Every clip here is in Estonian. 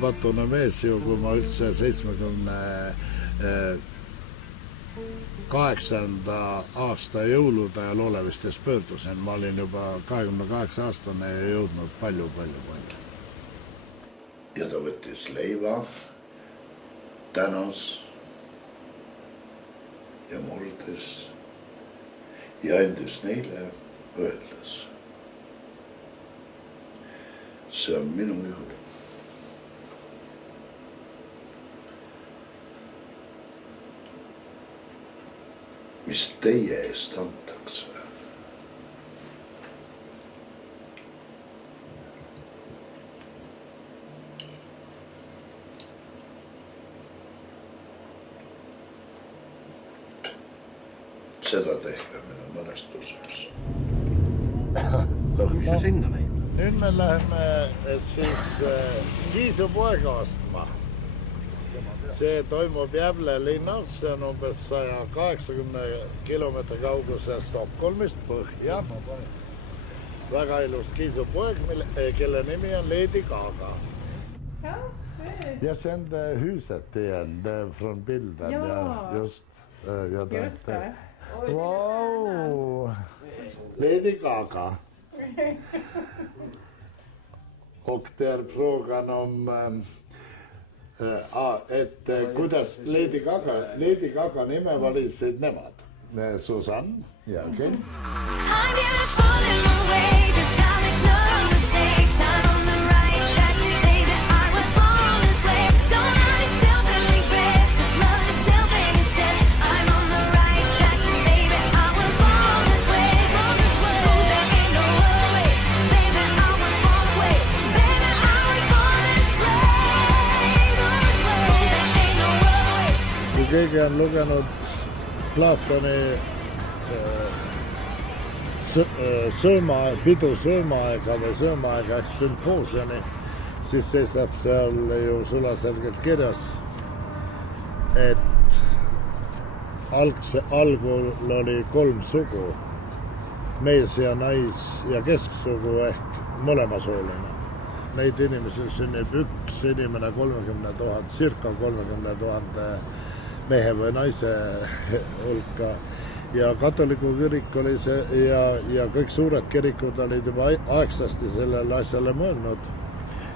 patune mees ju, kui ma üldse 78. aasta jõulude ajal Olevistes pöördusin. Ma olin juba 28-aastane ja jõudnud palju. Ja ta võttis leiva, tänas ja murdes ja andis neile öeldes. See on minu jõud. Mis teie eest antakse. Seda tehke minu mälestuseks. Mis sa sinna läinud? Nüüd me läheme siis Kiisupoega ostma. See toimub Gävle linnas, see on umbes 180 kilomeetri kaugusel Stockholmist põhja. Väga ilus Kiisupoeg, kelle nimi on Lady Gaga. Ja sen huset igen från bilden. Ja. Just Just det. Wow! Lady Gaga. Och det är frågan om kuidas Lady Gaga nime valisid nemad. Susanne ja okei. Keegi on lugenud Platoni pidu söömaaega või söömaaega ehk sümpoosiumi, siis seisab seal ju sulaselgelt kirjas, et algul oli 3 sugu, mees ja nais ja kesksugu ehk mõlemasooline. Neid inimesi sünnib üks inimene 30 000, circa 30 000 mehe või naise hulka ja katoliku kirik oli see ja kõik suured kirikud olid juba aegsasti sellele asjale mõelnud.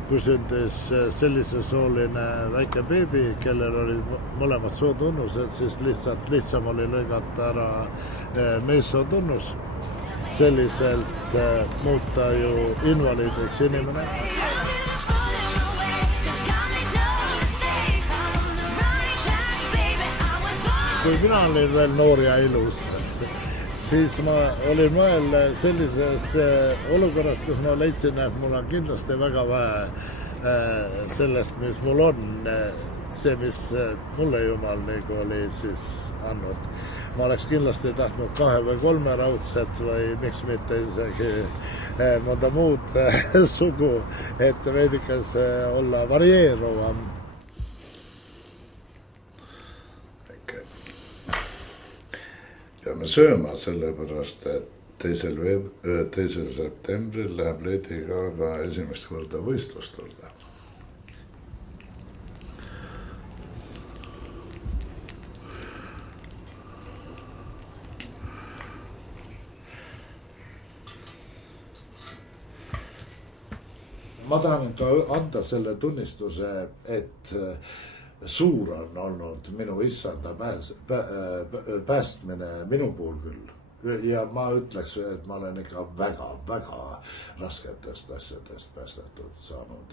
Kui sündis sellise sooline väike beebi, kellel olid mõlemad sootunnused, siis lihtsam oli lõigata ära meessootunnus. Selliselt muuta ju invaliidiks inimene. Kui mina olin veel noor ja ilus, siis ma olin mõel sellises olukorras, kus ma leidsin, et mul on kindlasti väga vähe sellest, mis mul on, see, mis mulle Jumal nagu oli siis andnud. Ma oleks kindlasti tahtnud 2 või 3 raudset või miks mitte isegi mõnda muud sugu, et veidikes olla varieeruvam. Peame sööma sellepärast, et 2. septembril läheb Lady Gaga esimest korda võistlustulle. Ma tahan ka anda selle tunnistuse, et suur on olnud minu issanda päästmine minu puhul küll. Ja ma ütleks, et ma olen ikka väga rasketest asjadest päästetud saanud.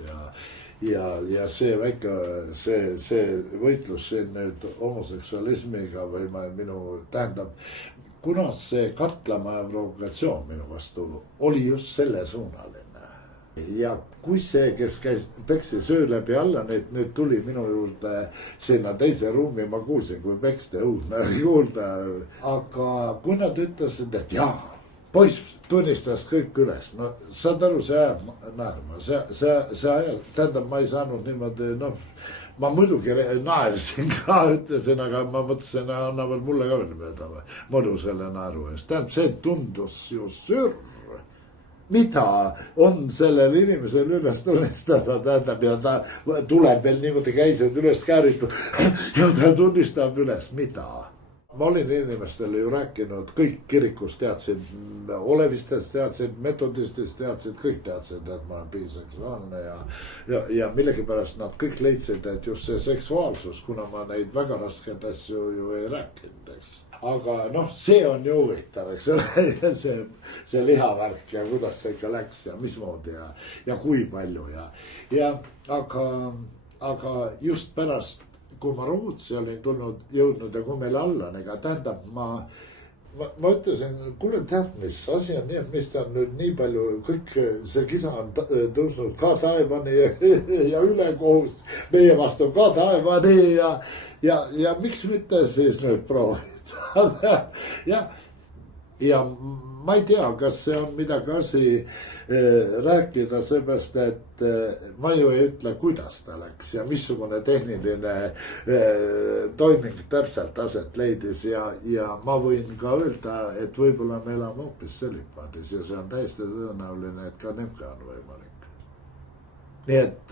Ja see väike, see võitlus siin nüüd homoseksualismiga või tähendab, kuna see Katlamaja provokatsioon minu vastu oli just selle suunaline. Ja kui see, kes peksis öö läbi alla, nüüd tuli minu juurde sinna teise ruumi, ma kuulsin, kui pekste õudne oli kuulda. Aga kui nad ütlesid, et jaa, poiss tunnistas kõik üles, no saad aru, see ajab naerma, see ajab, tähendab, ma ei saanud niimoodi, ma muidugi naersin ka, ütlesin, aga ma mõtlesin, annavad mulle ka veel mööda muidu selle naeru eest. Tähendab, see tundus ju sürr. mida on sellel inimesel üles tunnistada, tähendab ja ta tuleb veel niimoodi käised üles kääritud ja ta tunnistab üles, mida. Ma olin inimestele ju rääkinud, kõik kirikus teadsid, olevistest teadsid, metodistest teadsid, kõik teadsid, et ma olen biseksuaalne ja millegipärast nad kõik leidsid, et just see seksuaalsus, kuna ma neid väga raskeid asju ju ei rääkinud, eks. Aga noh, see on ju huvitav, eks ole, see lihavärk ja kuidas see ikka läks ja mismoodi ja kui palju aga just pärast, kui ma Rootsi olin jõudnud ja kui meil Allanega, tähendab ma ütlesin, kuule tead, mis asi on nii, et mis ta on nüüd nii palju, kõik see kisa on tõusnud ka taevani ja ülekohus meie vastu ka taevani ja miks mitte siis nüüd proovida ja ma ei tea, kas see on midagi asi rääkida seepärast, et ma ju ei ütle, kuidas ta läks ja missugune tehniline toiming täpselt aset leidis ja ma võin ka öelda, et võib-olla me elame hoopis sõlipaadis ja see on täiesti tõenäoline, et ka niisugune on võimalik. Nii et,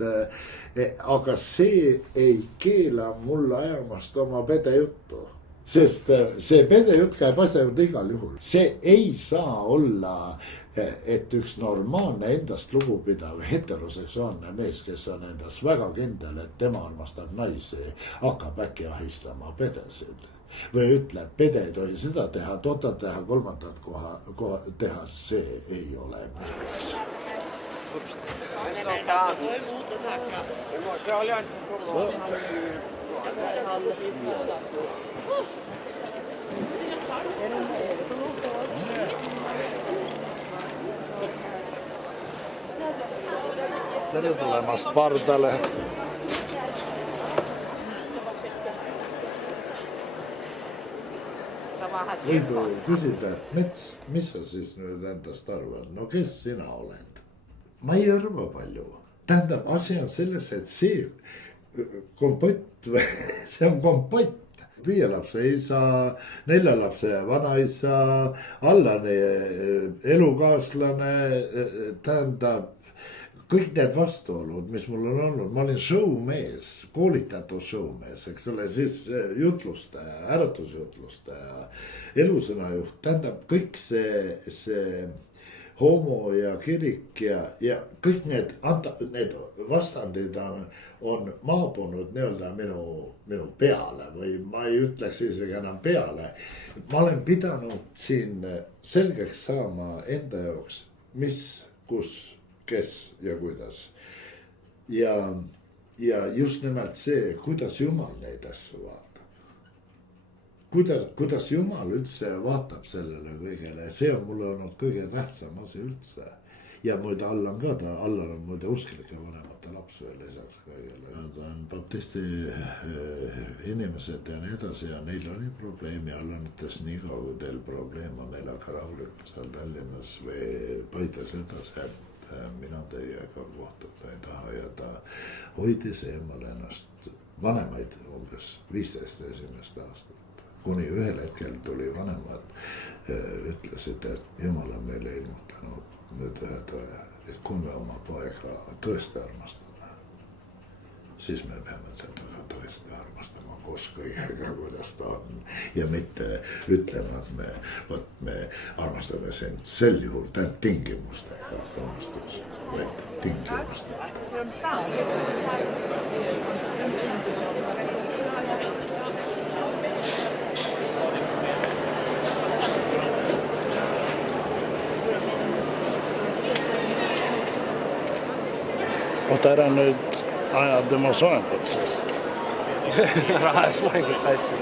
aga see ei keela mulle ajamast oma pedejuttu. Sest see pedejutt käib asja juurde igal juhul. See ei saa olla, et üks normaalne endast lugupidav heteroseksuaalne mees, kes on endas väga kindel, et tema armastab naisi, hakkab äkki ahistama pedesid. Või ütleb, pede ei tohi seda teha, totat teha, kolmandat koha teha, see ei ole mees. Tere tulemast pardale. Võidu küsida, et mis sa siis nüüd endast arvad? No kes sina oled? Ma ei arva palju. Tähendab, asi on selles, et see kompott, see on kompott. 5 lapse isa, 4 lapse vanaisa, Allani elukaaslane, tähendab kõik need vastuolud, mis mul on olnud. Ma olin showmees, koolitatud showmees, eks ole, siis jutlustaja, äratusjutlustaja, elusõnajuht, tähendab kõik see homo ja kirik ja kõik need vastandid on maabunud nii-öelda minu peale või ma ei ütleks isegi enam peale. Ma olen pidanud siin selgeks saama enda jaoks, mis, kus, kes ja kuidas. Ja just nimelt see, kuidas Jumal neid asju vaatab. Kuidas Jumal üldse vaatab sellele kõigele, see on mulle olnud kõige tähtsam asi üldse. Ja muide Allan ka, Allan on muide usklike vanemate laps veel lisaks kõigele. Nad on baptisti inimesed ja nii edasi ja neil oli probleemi. Allan ütles nii kaua, kui teil probleem on, elage rahulikult seal Tallinnas või Paides edasi, et mina teiega kohtuda ei taha ja ta hoidis eemal ennast vanemaid umbes 15 esimest aastat. Kuni ühel hetkel tuli vanemad, ütlesid, et Jumal on meile ilmutanud nüüd ühe tõe, et kui me oma poega tõesti armastame, siis me peame seda ka tõesti armastama koos kõigega, kuidas ta on. Ja mitte ütlema, et me armastame sind sel juhul tingimustega armastus, vaid tingimustega. Oota ära nüüd ajad tema soengut siis. Ära aja soengut sassi.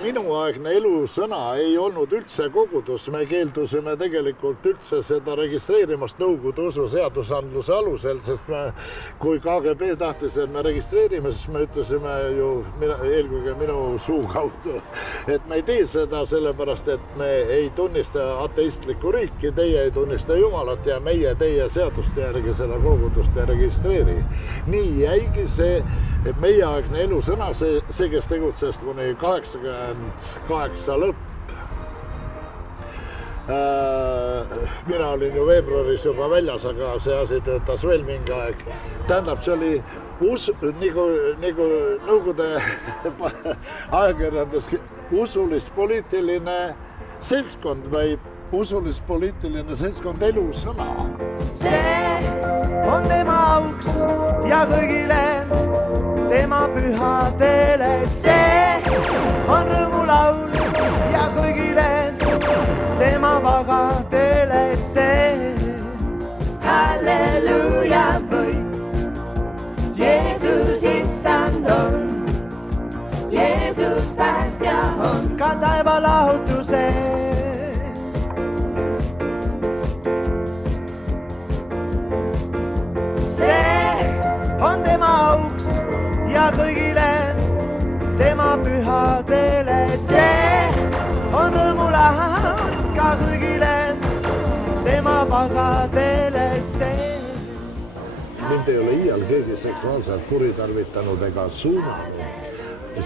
Minuaegne elusõna ei olnud üldse kogudus, me keeldusime tegelikult üldse seda registreerimast Nõukogude usu seadusandluse alusel, sest kui KGB tahtis, et me registreerime, siis me ütlesime ju eelkõige minu suu kaudu, et me ei tee seda sellepärast, et me ei tunnista ateistlikku riiki, teie ei tunnista Jumalat ja meie teie seaduste järgi seda kogudust ei registreeri. Nii jäigi see meieaegne elusõna, see, kes tegutses kuni 88 lõpp, mina olin ju veebruaris juba väljas, aga see asi töötas veel mingi aeg. Tähendab, see oli nagu Nõukogude ajakirjandus usulis-poliitiline seltskond või usulis-poliitiline seltskond elusõna. See on tema auks ja kõigile tema pühadele. See on rõõmulaul ja kõigile tema vagadele. See halleluuja võit Jeesus issand on, Jeesus päästja on ka taeva lahutuses. See on tema auks ja kõigile tema pühadele. See on rõõmulaul ka kõigile tema vagadele. Mind ei ole iial keegi seksuaalselt kuritarvitanud ega suunanud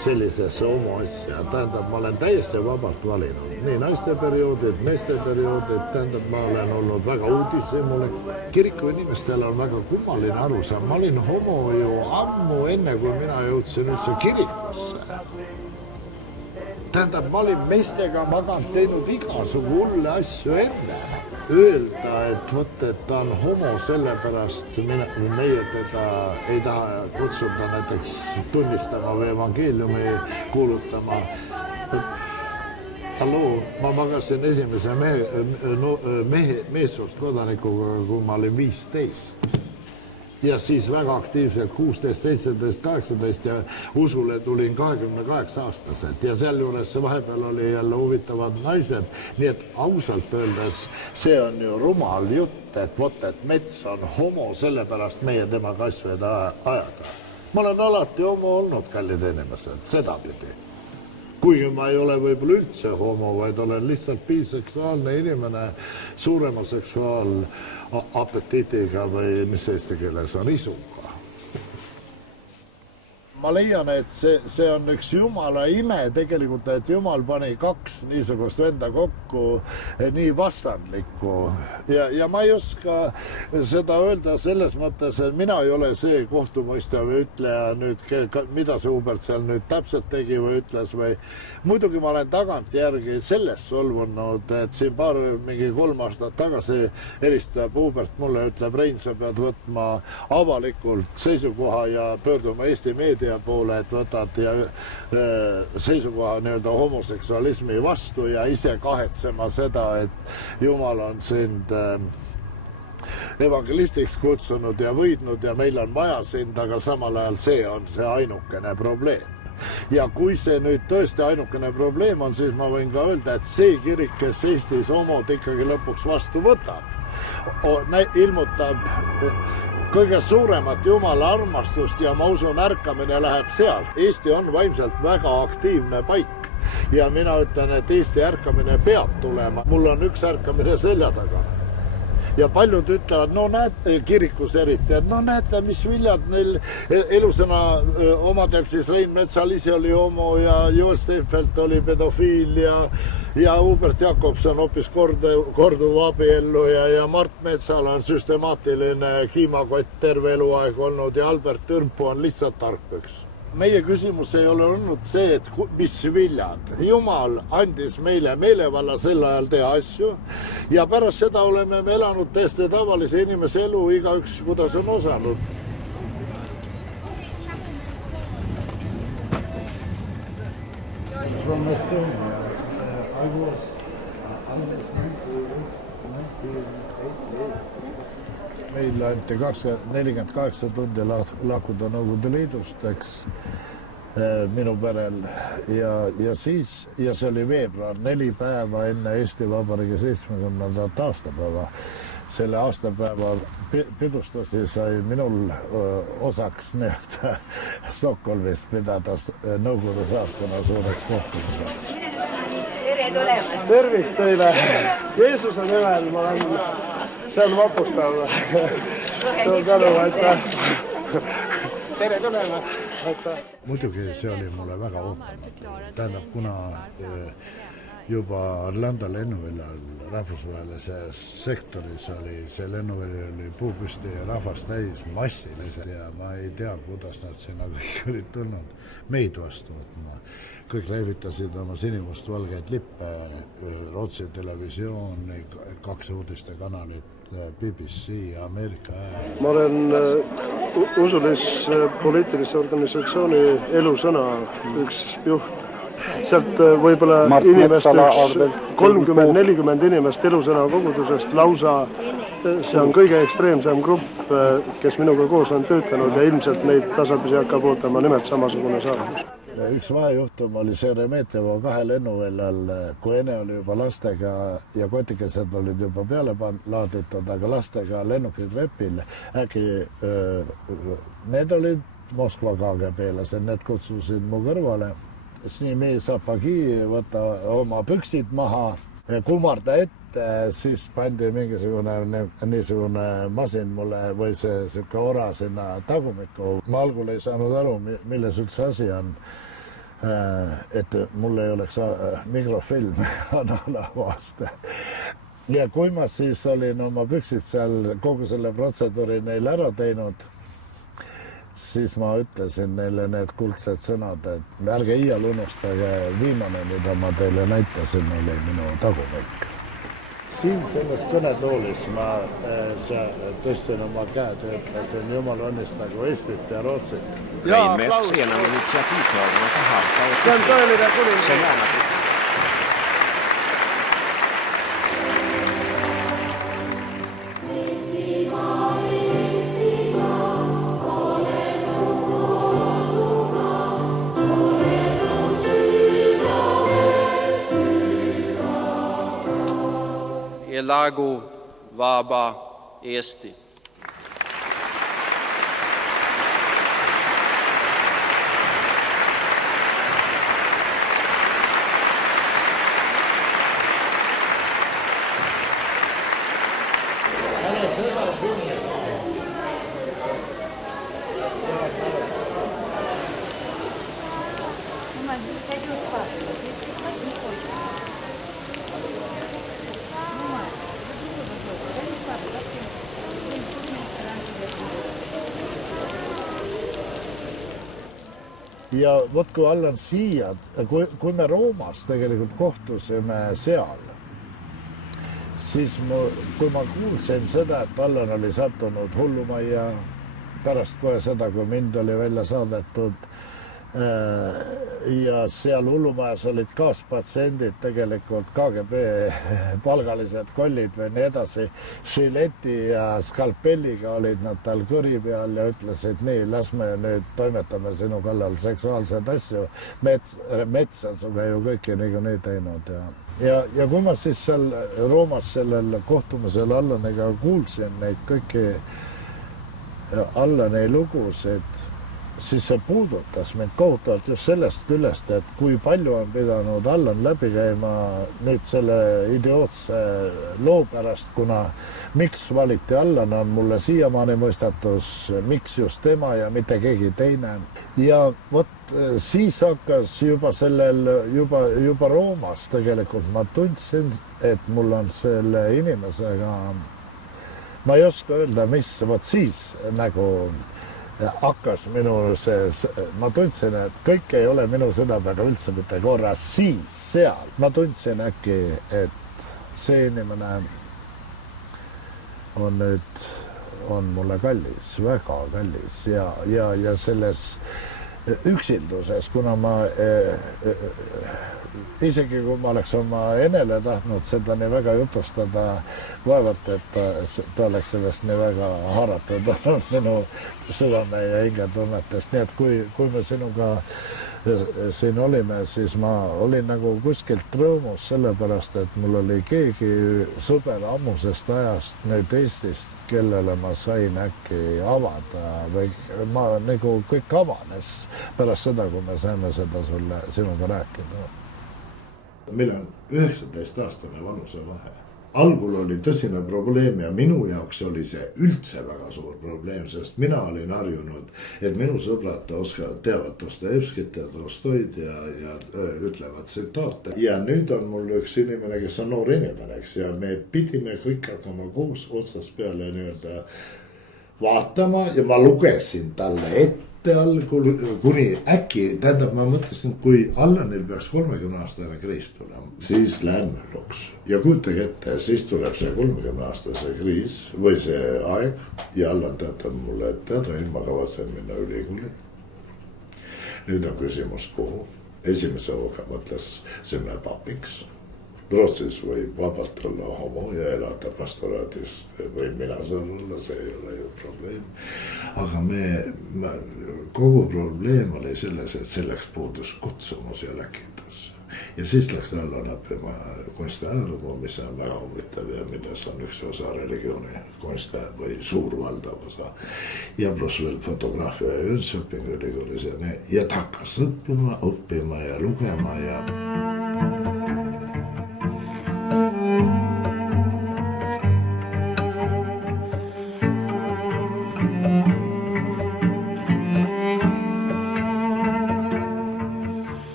sellisesse oma asja. Tähendab, ma olen täiesti vabalt valinud. Nii naiste perioodid, meeste perioodid. Tähendab, ma olen olnud väga uudishimulik. Kiriku inimestel on väga kummaline arusaam. Ma olin homo ju ammu enne, kui mina jõudsin üldse kirikusse. Tähendab, ma olin meestega maganud, teinud igasugu hulle asju enne. Öelda, et ta on homo sellepärast, meie teda ei taha kutsuda näiteks tunnistama või evangeeliumi kuulutama. Halloo, ma magasin esimese meessoost kodanikuga, kui ma olin 15. Ja siis väga aktiivselt 16, 17, 18 ja usule tulin 28-aastaselt ja seal juures vahepeal oli jälle huvitavad naised. Nii et ausalt öeldes see on ju rumal jutt, et mets on homo, sellepärast meie temaga asju ei taha ajada. Ma olen alati homo olnud, kallid inimesed, sedapidi. Kuigi ma ei ole võib-olla üldse homo, vaid olen lihtsalt biseksuaalne inimene suurema seksuaalapetiitiga või mis eesti keeles on isuga. Ma leian, et see on üks Jumala ime tegelikult, et Jumal pani kaks niisugust venda kokku nii vastandlikku. Ja ma ei oska seda öelda selles mõttes, et mina ei ole see kohtumõistja või ütleja nüüd, mida see Hubert seal nüüd täpselt tegi või ütles või muidugi ma olen tagantjärgi sellest solvunud, et siin mingi 3 aastat tagasi helistab Hubert mulle, ütleb Rein, sa pead võtma avalikult seisukoha ja pöörduma Eesti meedia poole, et võtad ja seisukoha nii-öelda homoseksualismi vastu ja ise kahetsema seda, et Jumal on sind evangelistiks kutsunud ja võidnud ja meil on vaja sind, aga samal ajal see on see ainukene probleem. Ja kui see nüüd tõesti ainukene probleem on, siis ma võin ka öelda, et see kirik, kes Eestis homod ikkagi lõpuks vastu võtab, ilmutab kõige suuremat Jumala armastust ja ma usun, ärkamine läheb sealt. Eesti on vaimselt väga aktiivne paik ja mina ütlen, et Eesti ärkamine peab tulema. Mul on üks ärkamine selja taga. Ja paljud ütlevad, no näete, kirikus eriti, et no näete, mis viljad neil elusõna omadel siis Rein Metsal ise oli homo ja Joel Steinfeld oli pedofiil ja Hubert Jakobson hoopis korduv abiellu ja Mart Metsal on süstemaatiline kiimakott terve eluaeg olnud ja Albert Türmpu on lihtsalt tarkpüks. Meie küsimus ei ole olnud see, et mis viljad. Jumal andis meile meelevalla sel ajal teha asju ja pärast seda oleme me elanud täiesti tavalise inimese elu, igaüks kuidas on osanud. From Estonia, I was under 98. Meil anti 48 tundi lahkuda Nõukogude Liidust, eks minu perel ja see oli veebruar, 4 päeva enne Eesti Vabariigi 70. aastapäeva. Selle aastapäeva pidustasi sai minul osaks nii-öelda Stockholmist pidada Nõukogude saatkonna suureks kohtumiseks. Tere tulemast! Tervist teile! Jeesuse nimel ma olen seal vapustav. Suur tänu, aitäh! Tere tulemast! Aitäh! Muidugi see oli mulle väga ootamatu. Tähendab, kuna juba Arlanda lennuväljal rahvusvahelises sektoris oli see lennuväli oli puupüsti ja rahvast täis massiliselt ja ma ei tea, kuidas nad sinna kõik olid tulnud meid vastu võtma. Kõik levitasid oma sinimustvalgeid lippe, Rootsi televisioon, 2 uudistekanalit, BBC ja Ameerika Ääl. Ma olen usulis-poliitilise organisatsiooni Elusõna üks juht. Sealt võib-olla inimest 30-40 inimest Elusõna kogudusest lausa, see on kõige ekstreemsem grupp, kes minuga koos on töötanud ja ilmselt neid tasapisi hakkab ootama nimelt samasugune saatus. Üks vahejuhtum oli see Remetjevo 2 lennuväljal, kui enne oli juba lastega ja kotikesed olid juba peale laaditud, aga lastega lennukid repil. Äkki need olid Moskva KGB-lased, need kutsusid mu kõrvale. Snimi sapagi, võtta oma püksid maha, kumarda ette, siis pandi mingisugune niisugune masin mulle või see ora sinna tagumikku. Ma algul ei saanud aru, milles üldse asi on, et mul ei oleks mikrofilm analavaste. Ja kui ma siis olin oma püksid seal kogu selle protseduuri neil ära teinud, siis ma ütlesin neile need kuldsed sõnad, et ärge iial unustage viimane, mida ma teile näitasin, oli minu tagumik. Siin selles kõnetoolis ma tõstin oma käed ja ütlesin Jumal õnnistagu Eestit ja Rootsit. Reinfeldt senare initiativtagarna till Halta och See on tõeline kuning. som gärna Elago vaba esti. Ja vot kui Allan siia, kui me Roomas tegelikult kohtusime seal, siis kui ma kuulsin seda, et Allan oli sattunud hullumajja pärast kohe seda, kui mind oli välja saadetud ja seal hullumajas olid kaaspatsiendid tegelikult KGB palgalised kollid või nii edasi. Žileti ja skalpelliga olid nad tal kõri peal ja ütlesid, nii, las me nüüd toimetame sinu kallal seksuaalseid asju. Mets on suga ju kõiki niikuinii teinud. Ja kui ma siis seal Roomas sellel kohtumisel Allaniga kuulsin neid kõiki Allani lugusid, siis see puudutas mind kohutavalt just sellest küljest, et kui palju on pidanud Allan läbi käima nüüd selle idiootse loo pärast, kuna miks valiti Allan on mulle siiamaani mõistatus, miks just tema ja mitte keegi teine. Ja vot siis hakkas juba Roomas tegelikult ma tundsin, et mul on selle inimesega, ma ei oska öelda, mis, vot siis nagu hakkas minu ma tundsin, et kõik ei ole minu süda peale üldse mitte korras, siis seal ma tundsin äkki, et see inimene on mulle kallis, väga kallis ja selles üksilduses, kuna ma isegi kui ma oleks oma enele tahtnud seda nii väga jutustada, vaevalt, et ta oleks sellest nii väga haaratud minu südame ja hingetunnetest. Nii et kui me sinuga siin olime, siis ma olin nagu kuskilt rõõmus sellepärast, et mul oli keegi sõber ammusest ajast nüüd Eestist, kellele ma sain äkki avada või ma nagu kõik avanes pärast seda, kui me saime seda sinuga rääkida. Meil on 19-aastane vanuse vahe. algul oli tõsine probleem ja minu jaoks oli see üldse väga suur probleem, sest mina olin harjunud, et minu sõbrad teavad Dostojevskit ja Tolstoid ja ütlevad tsitaate. Ja nüüd on mul üks inimene, kes on noor inimene, eks, ja me pidime kõik hakkama koos otsast peale nii-öelda vaatama ja ma lugesin talle ette algul, kuni äkki, tähendab, ma mõtlesin, kui Allanil peaks 30-aastane kriis tulema, siis lähen mölluks. Ja kujutage ette, siis tuleb see 30-aastase kriis või see aeg ja Allan teatab mulle, et tead, ma kavatsen minna ülikooli. Nüüd on küsimus, kuhu. Esimese hooga mõtles sinna papiks. Rootsis võib vabalt olla homo ja elada pastoraadis, võin mina seal olla, see ei ole ju probleem. Aga kogu probleem oli selles, et selleks puudus kutsumus ja läkitus. Ja siis läks Allan õppima kunstiajalugu, mis on väga huvitav ja milles on üks osa religiooni kunsti või suur valdav osa. Ja pluss veel fotograafia ja Jönköping ülikoolis ja ta hakkas õppima ja lugema ja...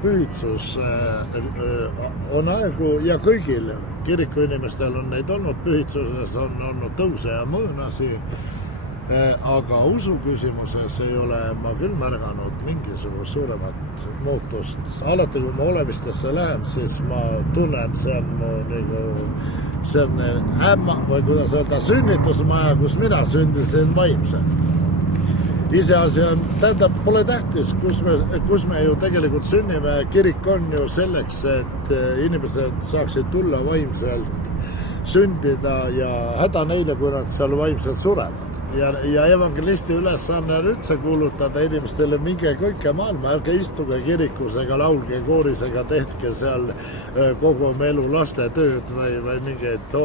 Pühitsus on aegu ja kõigil kirikuinimestel on neid olnud, pühitsuses on olnud tõuse ja mõõnasi, aga usu küsimuses ei ole ma küll märganud mingisugust suuremat muutust. Alati kui ma olevistesse lähen, siis ma tunnen, see on ämma või kuidas öelda, sünnitusmaja, kus mina sündisin vaimselt. Iseasi on, tähendab, pole tähtis, kus me ju tegelikult sünnime, kirik on ju selleks, et inimesed saaksid tulla vaimselt sündida ja häda neile, kui nad seal vaimselt surevad. Ja evangelisti ülesanne on üldse kuulutada inimestele, minge kõike maailma, ärge istuge kirikus ega laulge kooris ega tehke seal kogu oma elu lastetööd või mingeid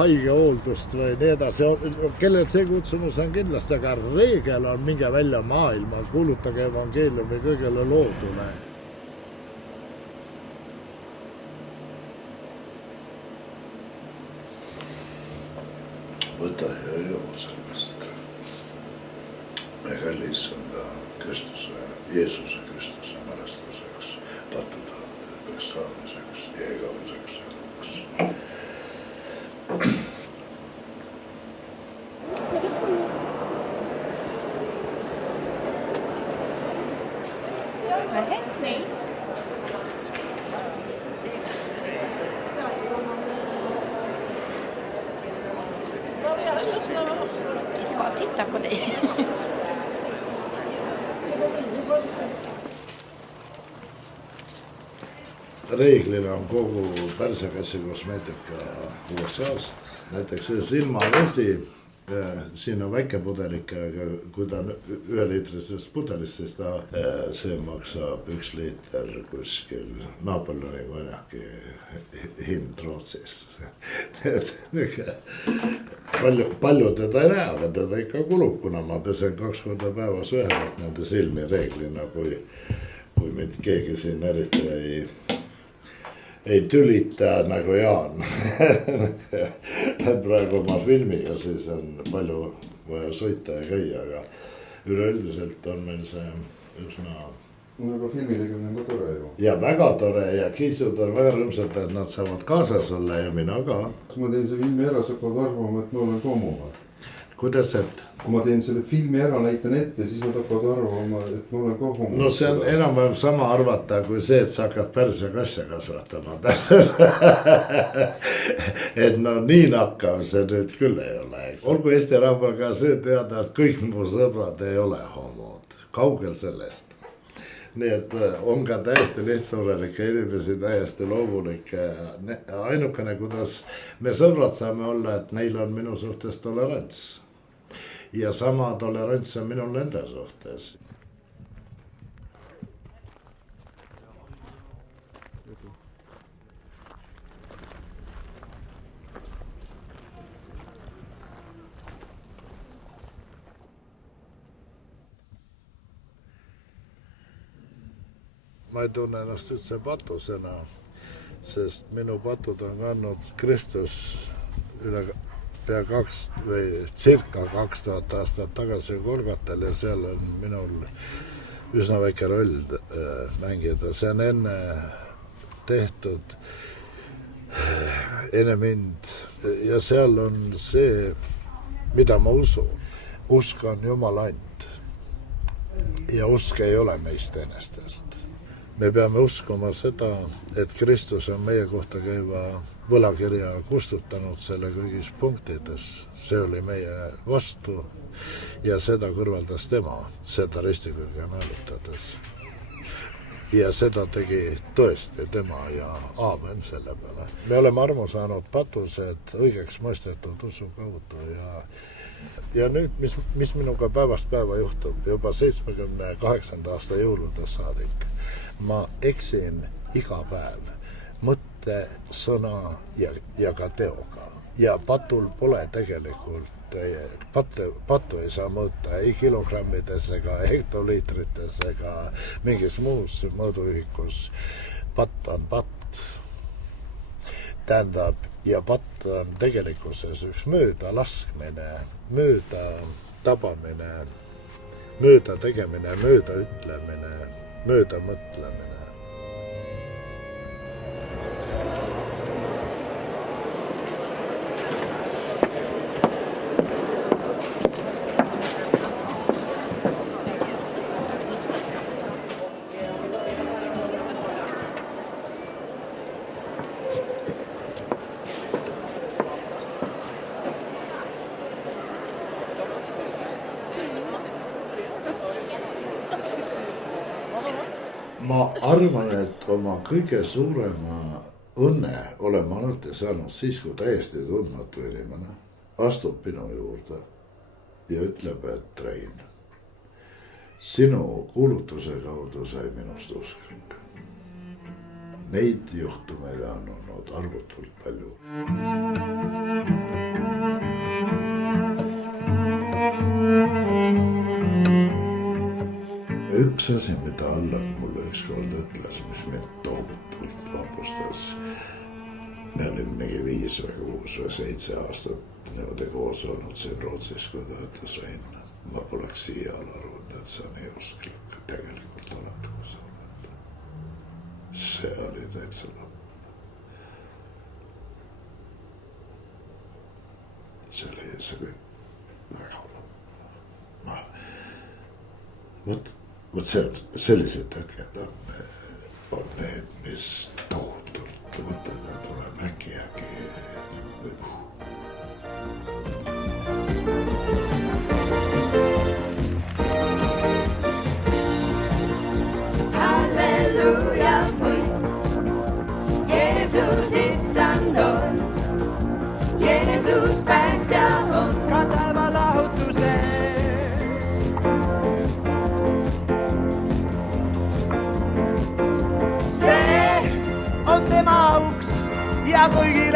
haige hooldust või nii edasi. Kellel see kutsumus on kindlasti, aga reegel on minge välja maailma, kuulutage evangeeliumi kõigele loodule. Võta ja joo sellest me kallis on ta Jeesuse Kristuse mälestuseks, patutandeks saamiseks ja igaveseks eluks. Vi ska titta på dig. Reeglina on kogu pärsekassi kosmeetika USA-st. Näiteks see silmavesi, siin on väike pudelik, aga kui ta on 1-liitrisest pudelist, siis see maksab 1 liiter kuskil Napoleoni konjaki hind Rootsis. Palju teda ei näe, aga teda ikka kulub, kuna ma pesen 2 korda päevas ühemalt nende silmi reeglina, kui mind keegi siin eriti ei tülita nagu Jaan. Praegu oma filmiga siis on palju vaja sõita ja käia, aga üleüldiselt on meil see üsna... No aga filmi tegemine on ka tore ju. Ja väga tore ja kiisud on väga rõõmsad, et nad saavad kaasas olla ja mina ka. Kui ma teen see filmi ära, sa hakkavad arvama, et ma olen ka oma. Kuidas, et? Kui ma teen selle filmi ära, näitan ette, siis nad hakkavad arvama, et ma olen ka homo. No see on enam-vähem sama arvata kui see, et sa hakkad pärse kasse kasvatama. Et no nii nakkav see nüüd küll ei ole. Olgu Eesti rahvaga see teada, et kõik mu sõbrad ei ole homod. Kaugel sellest. Nii et on ka täiesti lihtsurelikke inimesi, täiesti loomulikke. Ainukene, kuidas me sõbrad saame olla, et neil on minu suhtes tolerants. Ja sama tolerants on minul nende suhtes. ma ei tunne ennast üldse patusena, sest minu patud on kandnud Kristus üle pea circa 2000 aastat tagasi Golgatal ja seal on minul üsna väike roll mängida. See on enne tehtud, enne mind ja seal on see, mida ma usun. Usk on Jumala and ja usk ei ole meist enestest. Me peame uskuma seda, et Kristus on meie kohta käiva võlakirja kustutanud selle kõigis punktides. See oli meie vastu ja seda kõrvaldas tema, seda ristikülge naelutades. Ja seda tegi tõesti tema ja aamen selle peale. Me oleme armu saanud patused õigeks mõistetud usu kaudu ja nüüd, mis minuga päevast päeva juhtub, juba 78. aasta jõuludes saadik, ma eksin iga päev mõtte, sõna ja ka teoga. Ja patul pole tegelikult, pattu ei saa mõõta ei kilogrammides ega hektoliitrites ega mingis muus mõõduühikus. Patt on patt. Tähendab, ja patt on tegelikkuses üks mööda laskmine, mööda tabamine, mööda tegemine, mööda ütlemine, mööda mõtlemine. Ma arvan, et oma kõige suurema õnne olen ma alati saanud siis, kui täiesti tundmatu inimene astub minu juurde ja ütleb, et Rein, sinu kuulutuse kaudu sai minust usklik. Neid juhtumeid on olnud arvutult palju. Üks asi, mida Allan mulle ükskord ütles, mis mind tohutult vapustas. Me olin mingi 5 või 6 või 7 aastat niimoodi koos olnud siin Rootsis, kui ta ütles, Rein, ma poleks siial arvanud, et sa nii usklik tegelikult oled, kui sa oled. See oli täitsa lõpp. See oli väga lõpp. Vot sellised hetked on need, mis tohutult võtada tuleb äkki. Halleluja, Jeesus issand on, Jeesus päästja on, ka taeva lahutuse. Ja kuigi